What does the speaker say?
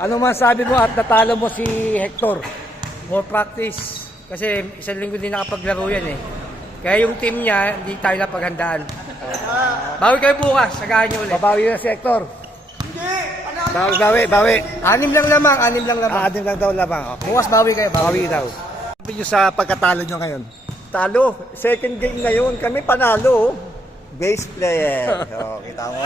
Ano masabi mo at natalo mo si Hector? More practice. Kasi isang linggo din nakapaglaro yan eh. Kaya yung team niya, hindi tayo napaghandaan. Bawi kayo bukas, sagahan niyo ulit. Babawi na si Hector. Bawi. 6 lang lamang, 6 lang lamang. Anim lang daw lamang. Okay. Bukas bawi kayo, Bawi daw. Sabi nyo sa pagkatalo nyo ngayon? Talo. Second game ngayon. Kami panalo. Base player. So, kita mo.